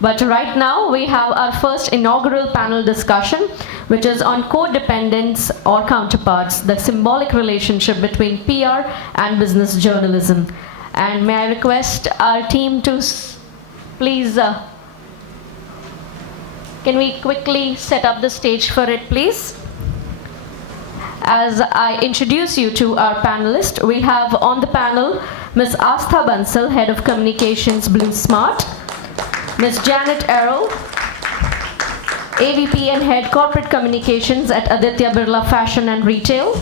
But right now we have our first inaugural panel discussion, which is on codependence or counterparts, the symbolic relationship between PR and business journalism. And may I request our team to please, can we quickly set up the stage for it, please? As I introduce you to our panelists, we have on the panel Ms. Aastha Bansal, Head of Communications, BluSmart, Ms. Janet Arole, AVP and Head Corporate Communications at Aditya, Birla Fashion and Retail,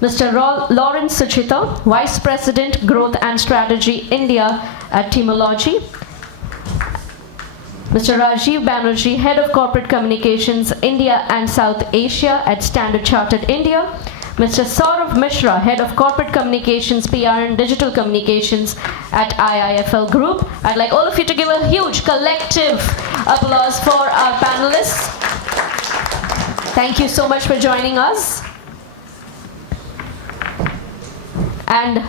Mr. Lawrence Suchitha, Vice President, Growth and Strategy, India at Teamology, Mr. Rajiv Banerjee, Head of Corporate Communications, India and South Asia at Standard Chartered India, Mr. Sourav Mishra, Head of Corporate Communications, PR and Digital Communications at IIFL Group. I'd like all of you to give a huge collective applause for our panelists. Thank you so much for joining us. And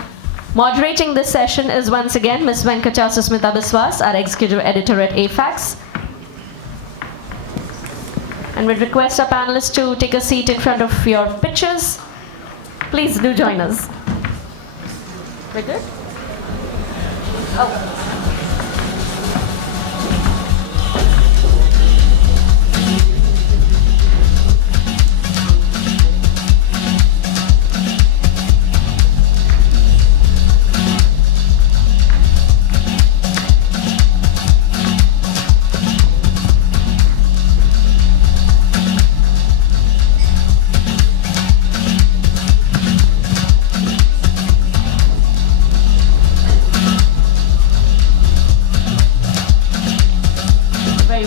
moderating this session is once again Ms. Venkata Susmita Biswas, our Executive Editor at afaqs. And we request our panelists to take a seat in front of your pictures. Please do join us. We're good? Oh.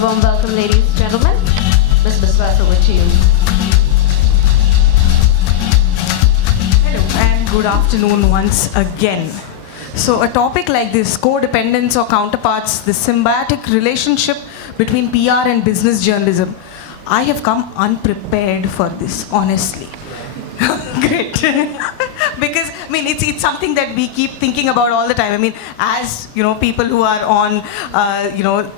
Warm welcome, ladies and gentlemen. Ms. Biswas, over to you. Hello and good afternoon once again. So a topic like this, codependence or counterparts, the symbiotic relationship between PR and business journalism. I have come unprepared for this, honestly. Great. Because I mean it's something that we keep thinking about all the time. I mean, as you know, people who are on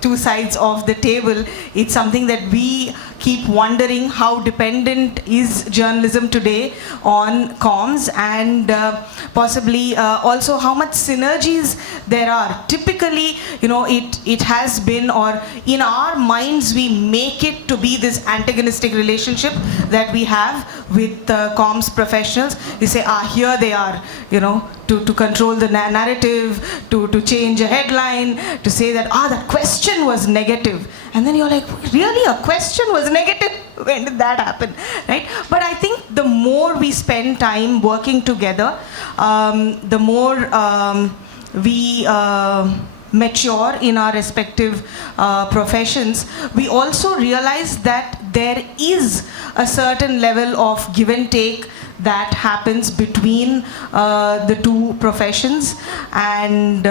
two sides of the table, it's something that we keep wondering how dependent is journalism today on comms, and possibly also how much synergies there are. Typically, it has been, or in our minds we make it to be this antagonistic relationship that we have with comms professionals. We say, here they are, to control the narrative, to change a headline, to say that, that question was negative. And then you're like, really, a question was negative? When did that happen, right? But I think the more we spend time working together, the more we mature in our respective professions, we also realize that there is a certain level of give and take that happens between the two professions. And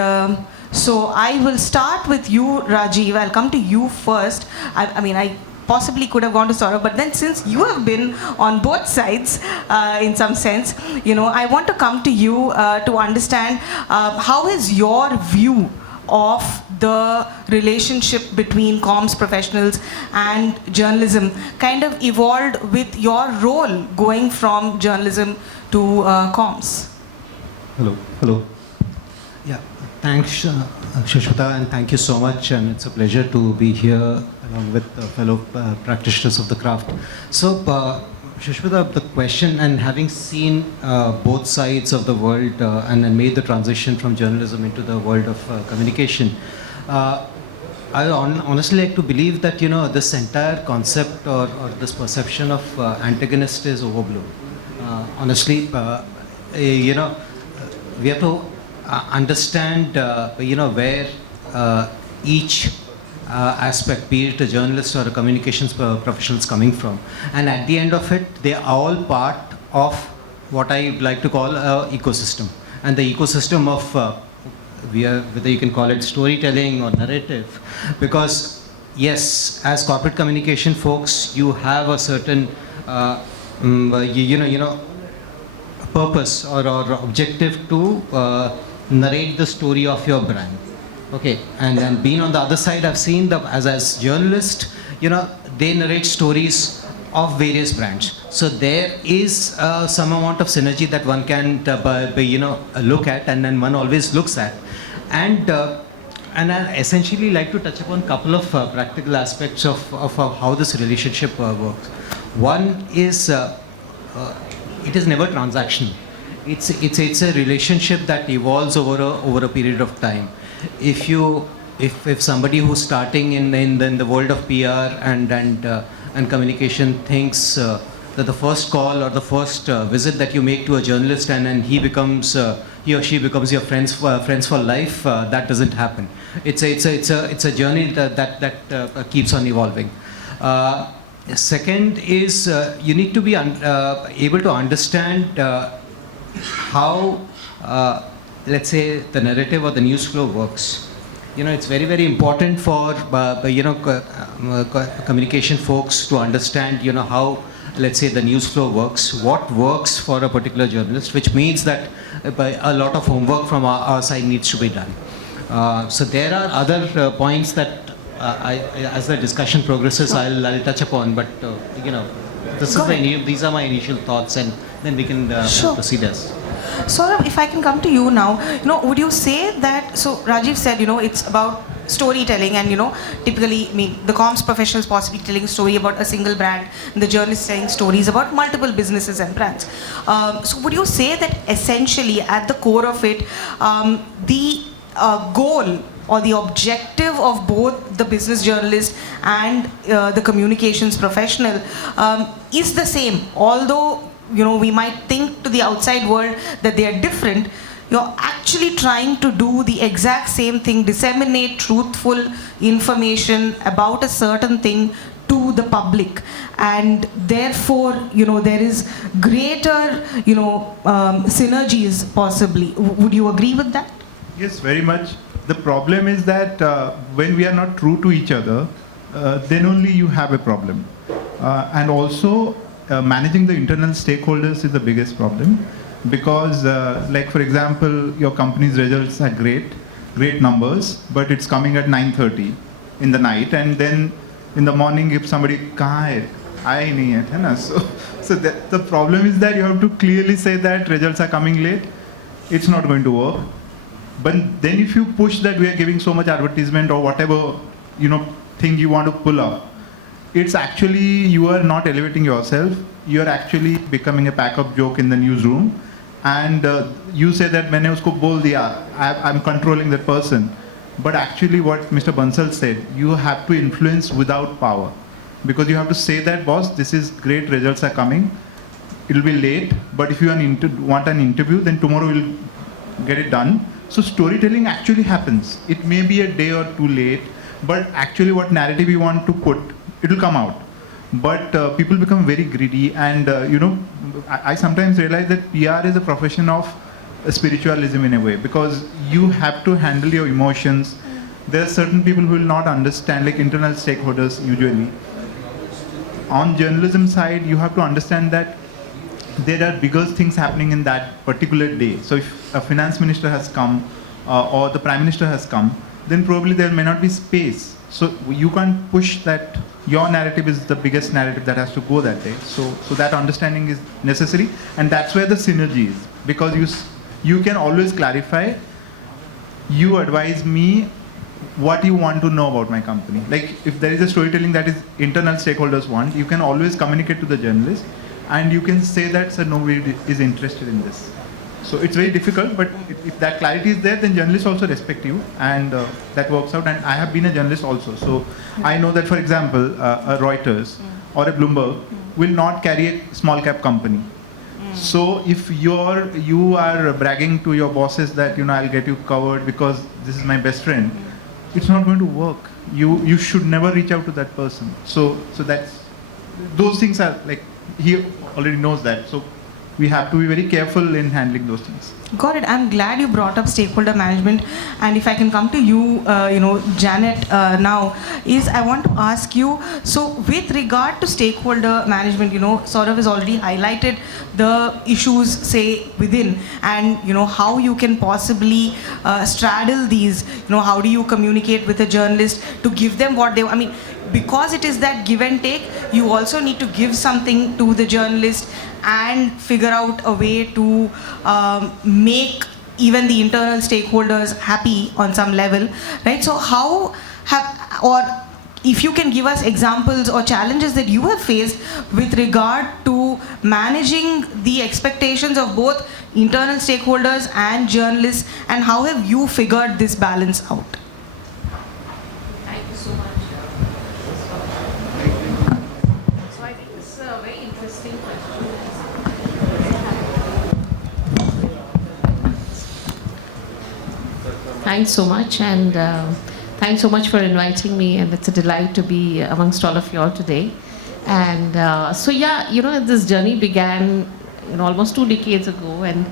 so I will start with you, Rajiv. I'll come to you first. I possibly could have gone to Sourav, but then since you have been on both sides in some sense, I want to come to you to understand how is your view of the relationship between comms professionals and journalism kind of evolved with your role going from journalism to comms? Hello. Yeah, thanks Suchitha, and thank you so much, and it's a pleasure to be here along with fellow practitioners of the craft. So Suchitha, the question, and having seen both sides of the world and then made the transition from journalism into the world of communication, I honestly like to believe that this entire concept or this perception of antagonist is overblown. Honestly, we have to understand where each aspect, be it a journalist or a communications professional, is coming from. And at the end of it, they are all part of what I like to call an ecosystem. And the ecosystem of, whether you can call it storytelling or narrative, because yes, as corporate communication folks, you have a certain, purpose or objective to narrate the story of your brand. Okay, and then being on the other side, I've seen as journalist, they narrate stories of various brands. So there is some amount of synergy that one can, look at, and then one always looks at. And I essentially like to touch upon a couple of practical aspects of how this relationship works. One is it is never transactional. It's a relationship that evolves over a period of time. If somebody who's starting in the world of PR and communication thinks that the first call or the first visit that you make to a journalist and he or she becomes your friends for life, that doesn't happen. It's a journey that keeps on evolving. Second is you need to be able to understand how, let's say, the narrative or the news flow works. It's very, very important for communication folks to understand, how, let's say, the news flow works, what works for a particular journalist, which means that a lot of homework from our side needs to be done. So there are other points that as the discussion progresses, I'll touch upon, but these are my initial thoughts, and then we can proceed as. Sourav, if I can come to you now, would you say that, so Rajiv said, it's about storytelling and, typically, the comms professionals possibly telling a story about a single brand, and the journalists telling stories about multiple businesses and brands. So would you say that essentially at the core of it, the goal or the objective of both the business journalist and the communications professional is the same, although we might think to the outside world that they are different? You're actually trying to do the exact same thing, disseminate truthful information about a certain thing to the public, and therefore there is greater synergies possibly. Would you agree with that? Yes, very much. The problem is that when we are not true to each other, then only you have a problem. And also, managing the internal stakeholders is the biggest problem, because like for example, your company's results are great numbers, but it's coming at 9:30 in the night, and then in the morning if somebody kahan hai, aaya nahi hai na, so the problem is that you have to clearly say that results are coming late. It's not going to work. But then if you push that we are giving so much advertisement or whatever thing you want to pull up, it's actually you are not elevating yourself. You are actually becoming a backup joke in the newsroom, and you say that मैंने उसको बोल दिया, I'm controlling that person. But actually what Mr. Bansal said, you have to influence without power, because you have to say that, boss, this is great, results are coming, it will be late, but if you want an interview, then tomorrow we'll get it done. So storytelling actually happens. It may be a day or two late, but actually what narrative you want to put, it will come out. But people become very greedy, and I sometimes realize that PR is a profession of spiritualism in a way, because you have to handle your emotions. There are certain people who will not understand, like internal stakeholders usually. On journalism side, you have to understand that there are bigger things happening in that particular day. So if a finance minister has come or the prime minister has come, then probably there may not be space. So you can't push that your narrative is the biggest narrative that has to go that day. So that understanding is necessary, and that's where the synergy is, because you can always clarify. You advise me what you want to know about my company. Like if there is a storytelling that is internal stakeholders want, you can always communicate to the journalist, and you can say that, sir, nobody is interested in this. So it's very difficult, but if that clarity is there, then journalists also respect you, and that works out. And I have been a journalist also, so I know that, for example, a Reuters or a Bloomberg will not carry a small cap company. So if you are bragging to your bosses that I'll get you covered because this is my best friend, it's not going to work. You should never reach out to that person. So those things are like, he already knows that. So we have to be very careful in handling those things. Got it. I'm glad you brought up stakeholder management. And if I can come to you, Janet, now, I want to ask you, so with regard to stakeholder management, Sourav has already highlighted the issues, say, within, and, how you can possibly straddle these, how do you communicate with a journalist to give them what they, because it is that give and take, you also need to give something to the journalist and figure out a way to make even the internal stakeholders happy on some level, right? So if you can give us examples or challenges that you have faced with regard to managing the expectations of both internal stakeholders and journalists, and how have you figured this balance out? Thank you so much. So I think this is a very interesting question. Thanks so much, and thanks so much for inviting me, and it's a delight to be amongst all of you all today. And this journey began almost 2 decades ago, and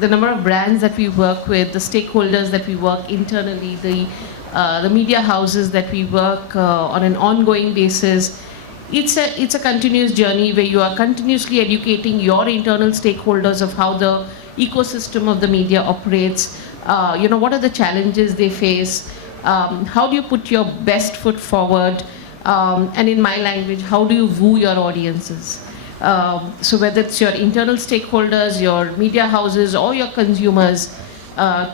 the number of brands that we work with, the stakeholders that we work internally, the media houses that we work on an ongoing basis, it's a continuous journey where you are continuously educating your internal stakeholders of how the ecosystem of the media operates, what are the challenges they face, how do you put your best foot forward, and in my language, how do you woo your audiences? So whether it's your internal stakeholders, your media houses, or your consumers,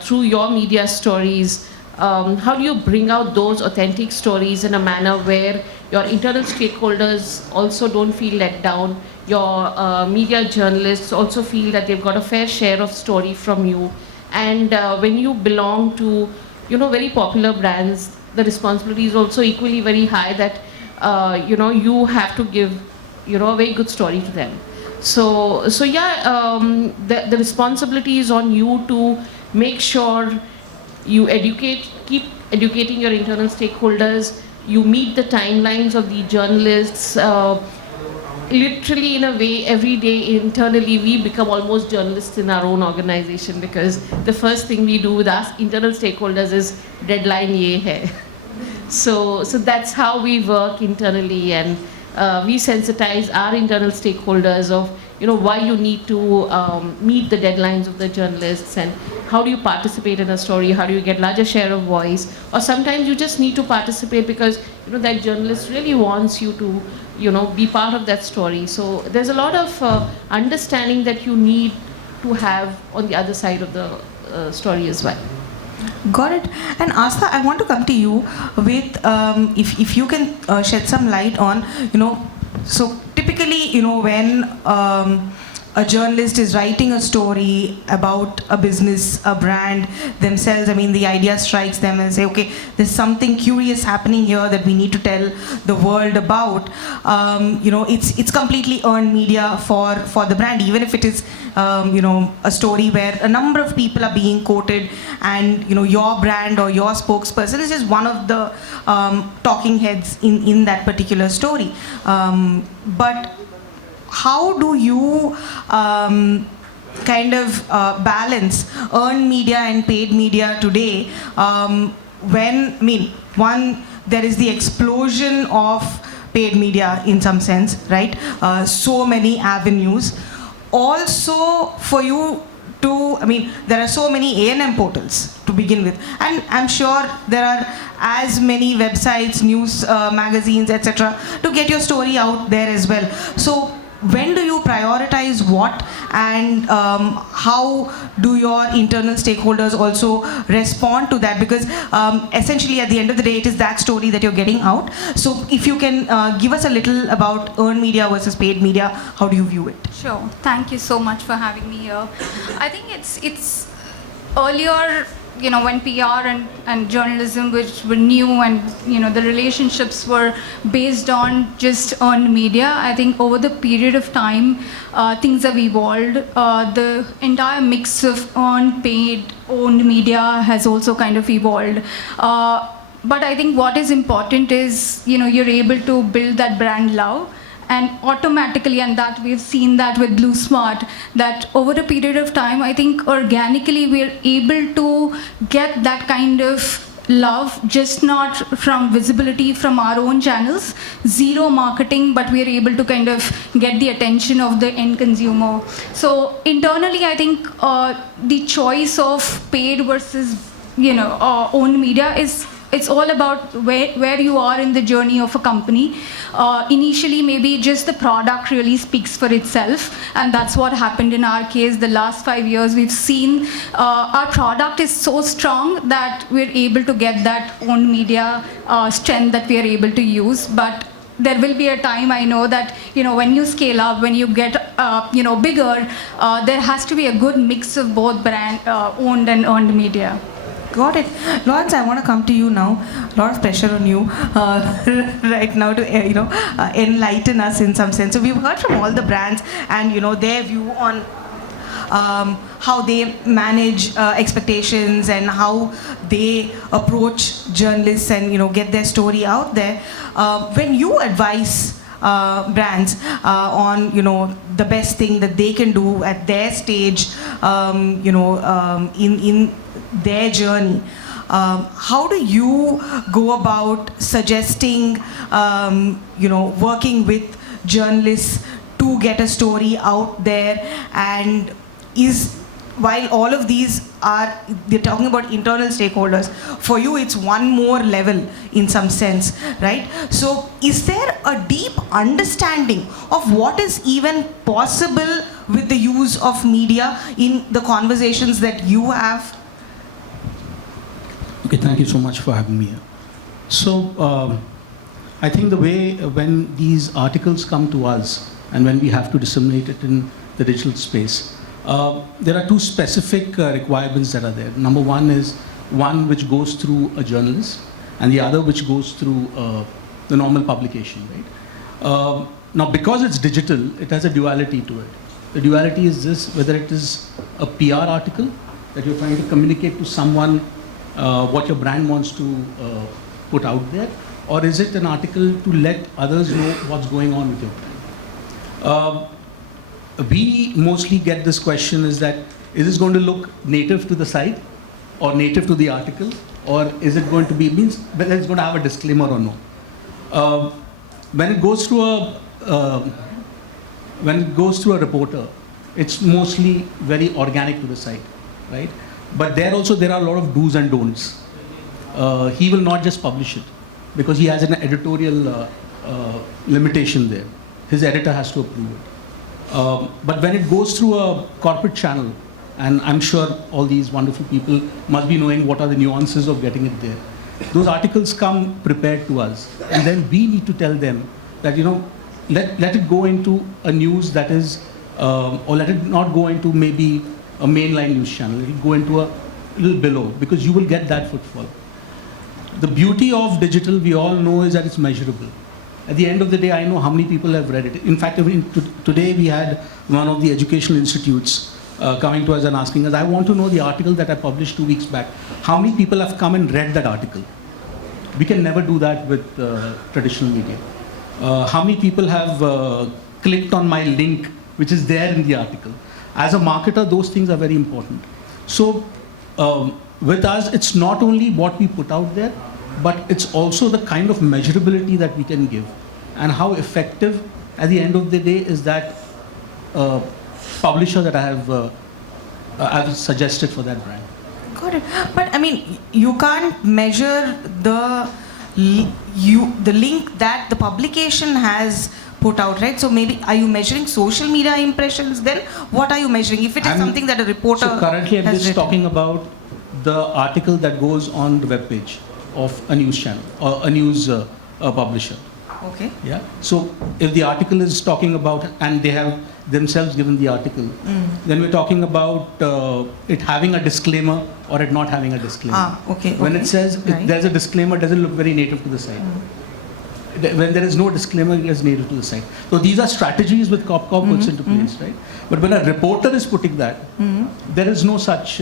through your media stories, how do you bring out those authentic stories in a manner where your internal stakeholders also don't feel let down, your media journalists also feel that they've got a fair share of story from you. And when you belong to, very popular brands, the responsibility is also equally very high that, you have to give, a very good story to them. The responsibility is on you to make sure you keep educating your internal stakeholders, you meet the timelines of the journalists. Literally, in a way, every day internally we become almost journalists in our own organization, because the first thing we do with our internal stakeholders is deadline ye hai. So that's how we work internally, and we sensitize our internal stakeholders of why you need to meet the deadlines of the journalists, and how do you participate in a story, how do you get larger share of voice, or sometimes you just need to participate because that journalist really wants you to be part of that story. So there's a lot of understanding that you need to have on the other side of the story as well. Got it. And Aastha, I want to come to you with, if you can shed some light on, so typically, when a journalist is writing a story about a business, a brand themselves, the idea strikes them and say, okay, there's something curious happening here that we need to tell the world about. It's completely earned media for the brand, even if it is, a story where a number of people are being quoted, and your brand or your spokesperson is just one of the talking heads in that particular story. But how do you balance earned media and paid media today, when, there is the explosion of paid media in some sense, right? So many avenues. Also, for you to, there are so many A&M portals to begin with, and I'm sure there are as many websites, news magazines, etc., to get your story out there as well. So when do you prioritize what, and how do your internal stakeholders also respond to that? Because essentially at the end of the day, it is that story that you're getting out. So if you can give us a little about earned media versus paid media, how do you view it? Sure. Thank you so much for having me here. I think it's earlier, when PR and journalism which were new, and the relationships were based on just earned media. I think over the period of time, things have evolved. The entire mix of earned, paid, owned media has also kind of evolved. But I think what is important is, you're able to build that brand love, and automatically, and that we've seen that with BluSmart, that over a period of time, I think organically we're able to get that kind of love, just not from visibility from our own channels, zero marketing, but we are able to kind of get the attention of the end consumer. So internally, I think the choice of paid versus owned media it's all about where you are in the journey of a company. Initially, maybe just the product really speaks for itself, and that's what happened in our case. The last 5 years, we've seen our product is so strong that we're able to get that owned media strength that we are able to use. But there will be a time, I know, that when you scale up, when you get bigger, there has to be a good mix of both brand owned and earned media. Got it. Lawrence, I want to come to you now. A lot of pressure on you right now to enlighten us in some sense. So we've heard from all the brands and their view on how they manage expectations and how they approach journalists and get their story out there. When you advise brands on the best thing that they can do at their stage, in their journey, how do you go about suggesting working with journalists to get a story out there? And while all of these they're talking about internal stakeholders, for you it's one more level in some sense, right? So is there a deep understanding of what is even possible with the use of media in the conversations that you have? Okay, thank you so much for having me here. So I think the way when these articles come to us and when we have to disseminate it in the digital space, there are two specific requirements that are there. Number one is one which goes through a journalist and the other which goes through the normal publication, right? Now, because it's digital, it has a duality to it. The duality is this: whether it is a PR article that you're trying to communicate to someone what your brand wants to put out there, or is it an article to let others know what's going on with your brand? We mostly get this question is this going to look native to the site or native to the article, or is it going to be, whether it's going to have a disclaimer or no. When it goes through a reporter, it's mostly very organic to the site, right? But there are a lot of do's and don'ts. He will not just publish it because he has an editorial limitation there. His editor has to approve it. But when it goes through a corporate channel, and I'm sure all these wonderful people must be knowing what are the nuances of getting it there. Those articles come prepared to us, and then we need to tell them that let it go into a news that is, or let it not go into maybe a mainline news channel. It will go into a little below, because you will get that footfall. The beauty of digital, we all know, is that it's measurable. At the end of the day, I know how many people have read it. In fact, today we had one of the educational institutes coming to us and asking us, I want to know the article that I published 2 weeks back. How many people have come and read that article? We can never do that with traditional media. How many people have clicked on my link, which is there in the article? As a marketer, those things are very important. So with us, it's not only what we put out there, but it's also the kind of measurability that we can give, and how effective at the end of the day is that publisher that I've suggested for that brand. Got it. But I mean, you can't measure the link that the publication has put out, right? So maybe, are you measuring social media impressions then? What are you measuring? If it is something that a reporter So currently I'm has just written. talking about the article that goes on the web page of a news channel or a news publisher. Okay. Yeah. So if the article is talking about, and they have themselves given the article, then we're talking about it having a disclaimer or it not having a disclaimer. Okay. When it says there's a disclaimer, it doesn't look very native to the site. When there is no disclaimer, it is native to the site. So these are strategies which ComCom puts into place, right? But when a reporter is putting that, there is no such,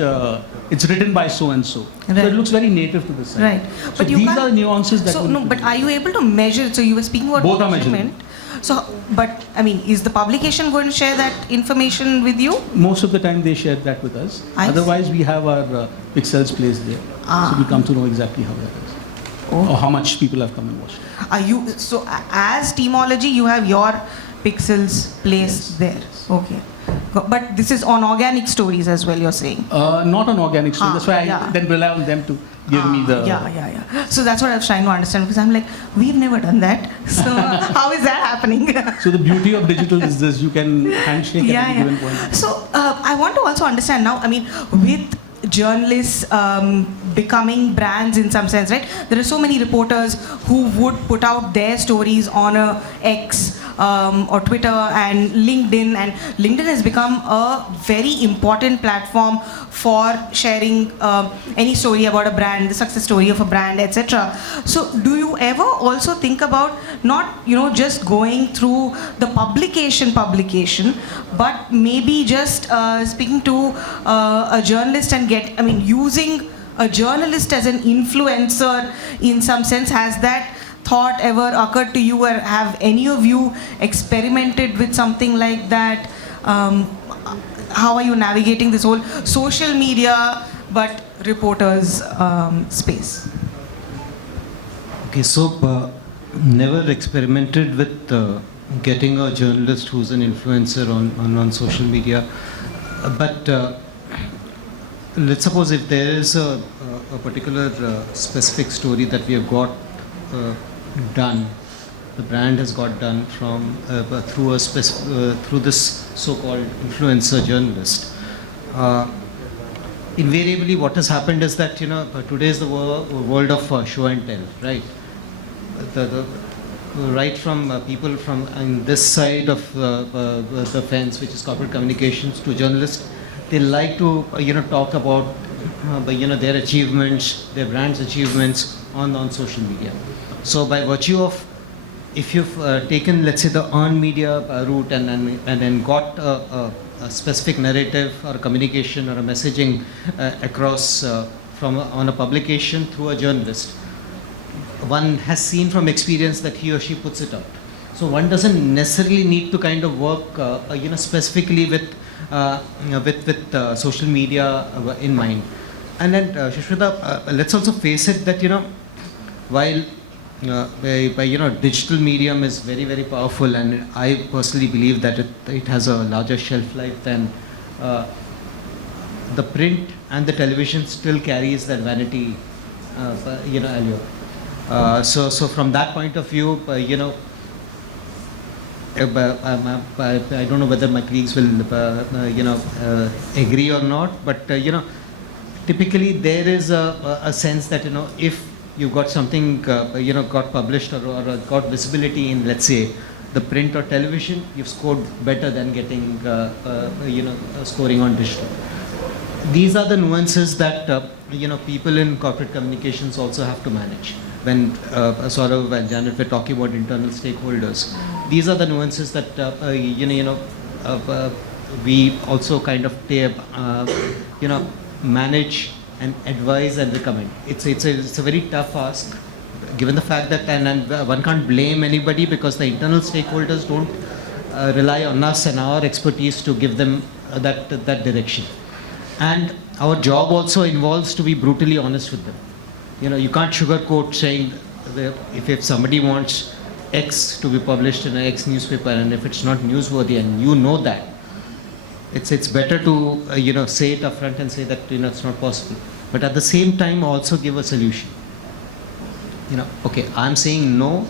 it's written by so-and-so. Right. So it looks very native to the site. Right. So But you these can't- are nuances that So no, but are you able to measure? So you were speaking about Both are measurement. So, but I mean, is the publication going to share that information with you? Most of the time they share that with us. I see. Otherwise, we have our pixels placed there. So we come to know exactly how that is. Or how much people have come and watched. Are you, so as Teamology, you have your pixels placed there. Okay. But this is on organic stories as well, you're saying? Not on organic stories. That's why I then rely on them to give me the... Yeah. So that's what I was trying to understand, because I'm like, we've never done that. So how is that happening? So the beauty of digital is this, you can handshake at any given point. So I want to also understand now, I mean, with journalists becoming brands in some sense, right? There are so many reporters who would put out their stories on a X or Twitter and LinkedIn, and LinkedIn has become a very important platform for sharing any story about a brand, the success story of a brand, etc. So do you ever also think about not, you know, just going through the publication, but maybe just speaking to a journalist and using a journalist as an influencer in some sense? Has that thought ever occurred to you, or have any of you experimented with something like that? How are you navigating this whole social media but reporters space? Okay, so never experimented with getting a journalist who's an influencer on social media, but let's suppose if there is a particular specific story that we have got done, the brand has got done from through this so-called influencer journalist. Invariably, what has happened is that, you know, today is the world of show and tell, right? Right from people from on this side of the fence, which is corporate communications, to journalists, they like to talk about their achievements, their brand's achievements on social media. So by virtue of, if you've taken, let's say, the earned media route and then got a specific narrative or a communication or a messaging across on a publication through a journalist, one has seen from experience that he or she puts it out. So one doesn't necessarily need to kind of work specifically with social media in mind. And then Susmita, let's also face it that, while digital medium is very, very powerful, and I personally believe that it has a larger shelf life than the print, and the television still carries that vanity allure. So from that point of view, I don't know whether my colleagues will agree or not, but typically there is a sense that if you got something got published or got visibility in, let's say, the print or television, you've scored better than getting scoring on digital. These are the nuances that people in corporate communications also have to manage. When Sourav and Janet were talking about internal stakeholders, these are the nuances that we also kind of manage and advise and recommend. It's a very tough ask, given the fact that and one can't blame anybody, because the internal stakeholders don't rely on us and our expertise to give them that direction. And our job also involves to be brutally honest with them. You can't sugarcoat saying that if somebody wants X to be published in an X newspaper, and if it's not newsworthy and you know that, it's better to say it up front and say that it's not possible. But at the same time also give a solution. Okay, I'm saying no,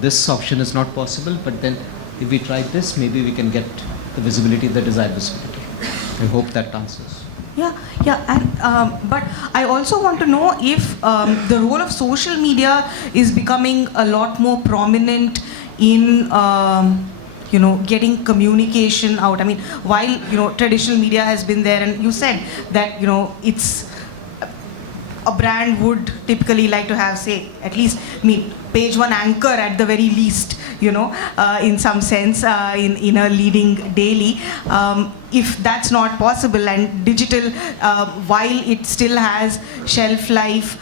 this option is not possible, but then if we try this, maybe we can get the visibility, the desired visibility. I hope that answers. Yeah, and but I also want to know if the role of social media is becoming a lot more prominent in getting communication out. I mean, while traditional media has been there, and you said that it's a brand would typically like to have, say, at least page one anchor at the very least, in some sense, in a leading daily. If that's not possible, and digital, while it still has shelf life,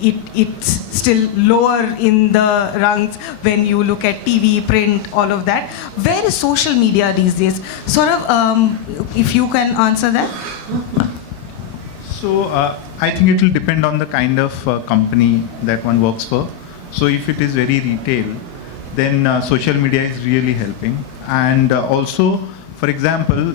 it's still lower in the rungs when you look at TV, print, all of that. Where is social media these days? Sourav, if you can answer that. So I think it will depend on the kind of company that one works for. So if it is very retail, then social media is really helping. And also, for example,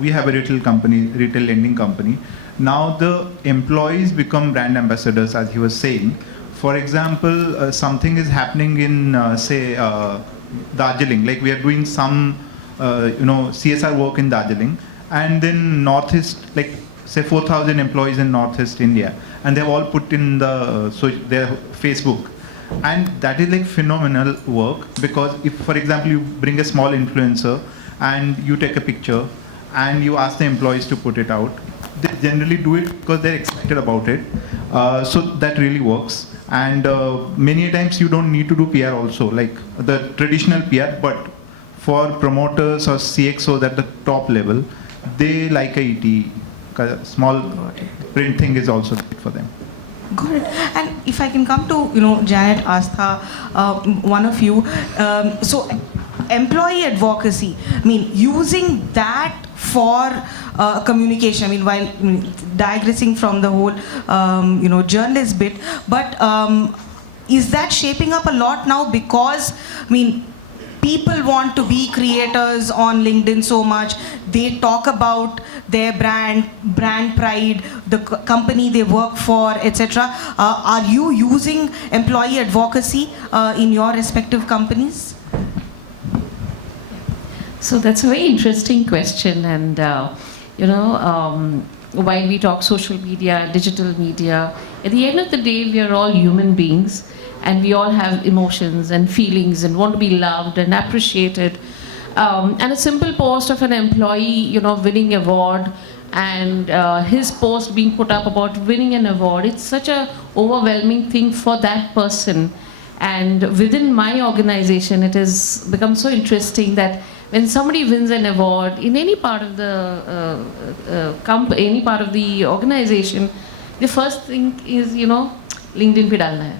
we have a retail company, retail lending company. Now the employees become brand ambassadors, as he was saying. For example, something is happening in, say, Darjeeling. Like we are doing some, CSR work in Darjeeling, and then Northeast, like say 4,000 employees in Northeast India, and they've all put in their Facebook. And that is like phenomenal work, because if, for example, you bring a small influencer and you take a picture and you ask the employees to put it out, they generally do it because they're excited about it. So that really works. And many times you don't need to do PR also, like the traditional PR, but for promoters or CXOs at the top level, they like a ET. Small print thing is also good for them. Got it. And if I can come to, Janet, Aastha, one of you. So employee advocacy, using that for communication, while digressing from the whole, journalist bit, but is that shaping up a lot now? Because, people want to be creators on LinkedIn so much. They talk about their brand pride, the company they work for, etc. Are you using employee advocacy in your respective companies? So that's a very interesting question. And, while we talk social media, digital media, at the end of the day, we are all human beings. And we all have emotions and feelings and want to be loved and appreciated. And a simple post of an employee, winning award, and his post being put up about winning an award, it's such a overwhelming thing for that person. And within my organization, it has become so interesting that when somebody wins an award in any part of the any part of the organization, the first thing is, LinkedIn pe dalna hai.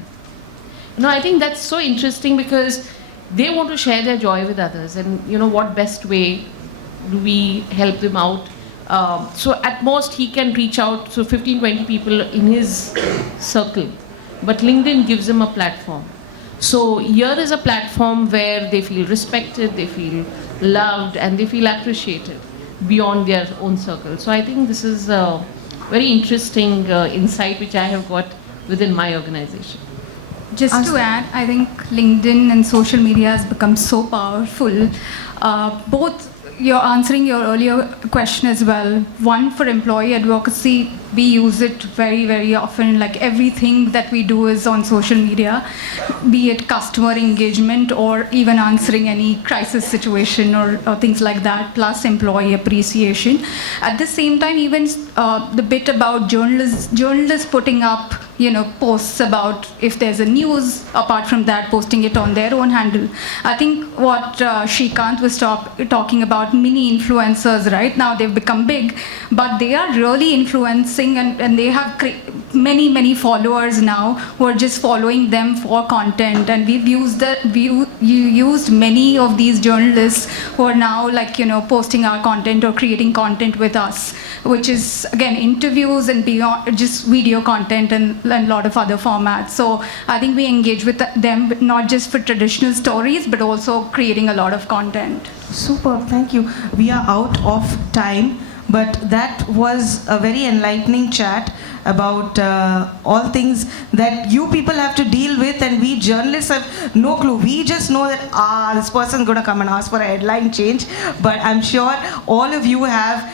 I think that's so interesting, because they want to share their joy with others, and what best way do we help them out? So at most he can reach out to 15-20 people in his circle, but LinkedIn gives him a platform. So here is a platform where they feel respected, they feel loved, and they feel appreciated beyond their own circle. So I think this is a very interesting insight which I have got within my organization. Just to add, I think LinkedIn and social media has become so powerful. Both, you're answering your earlier question as well. One, for employee advocacy, we use it very, very often. Like everything that we do is on social media, be it customer engagement or even answering any crisis situation or things like that, plus employee appreciation. At the same time, even the bit about journalists putting up posts about if there's a news, apart from that, posting it on their own handle. I think what Shrikant was talking about, mini influencers, right now they've become big, but they are really influencing, and they have many followers now who are just following them for content. And we've used many of these journalists who are now posting our content or creating content with us, which is again interviews and beyond, just video content and a lot of other formats. So I think we engage with them not just for traditional stories, but also creating a lot of content. Super, thank you. We are out of time, but that was a very enlightening chat about all things that you people have to deal with, and we journalists have no clue. We just know that this person's going to come and ask for a headline change, but I'm sure all of you have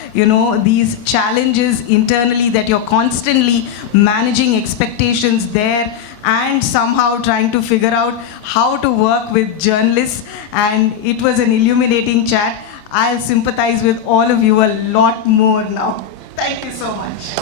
these challenges internally that you're constantly managing expectations there and somehow trying to figure out how to work with journalists. And it was an illuminating chat. I'll sympathize with all of you a lot more now. Thank you so much.